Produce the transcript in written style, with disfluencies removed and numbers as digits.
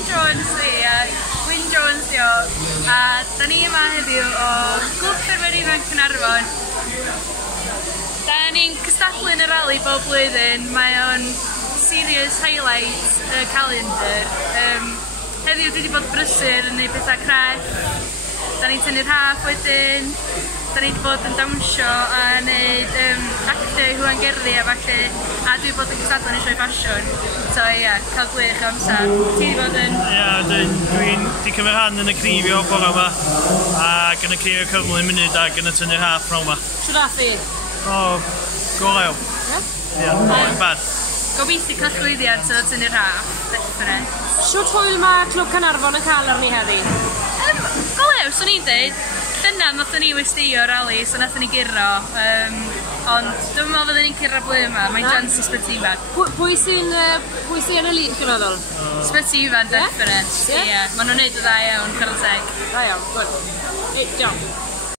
Gwyn Jones fi, Gwyn Jones dio, a da ni yma heddiw o Glwb Ffermwyr Ifanc Caernarfon. Da ni'n cystadlu yn y rali bob blwyddyn, mae o'n serious highlight y calendar. Heddiw dwi wedi bod brysur yn neud pethau crefft, da ni'n tynnu'r haff wedyn, da ni wedi bod yn dawnsio a neud actau hwangerddi a falle, a dwi wedi bod yn cystadlu yn y sioe ffasiwn. So ie, cael gwych o amser. Ti wedi bod yn... Ie, dwi'n cymryd rhan yn y crifio bore yma, ac yn y crifio cyflwy'n munud ac yn y tynnu'r haff rhaw yma. Siwr a chi? O, go lew. Ie, yn bad. Gobeithio cael llwyddiant o tynnu'r haff, definite. Siwt hwyl mae Clwb Caernarfon yn cael arni heddi? Go lew, swn i'n dweud. Dyna nath ni westio rali, so nath ni giro. Ond dwi'n meddwl fydden ni'n cyrra blwyddyn yma, mae'n jans i Sbeth Ifan. Pwy sy'n yn y lyd gyda ddol? Sbeth Ifan, definite. Ie, maen nhw'n neud o dda iawn, chwarae teg. Da iawn, gwrdd. Diolch.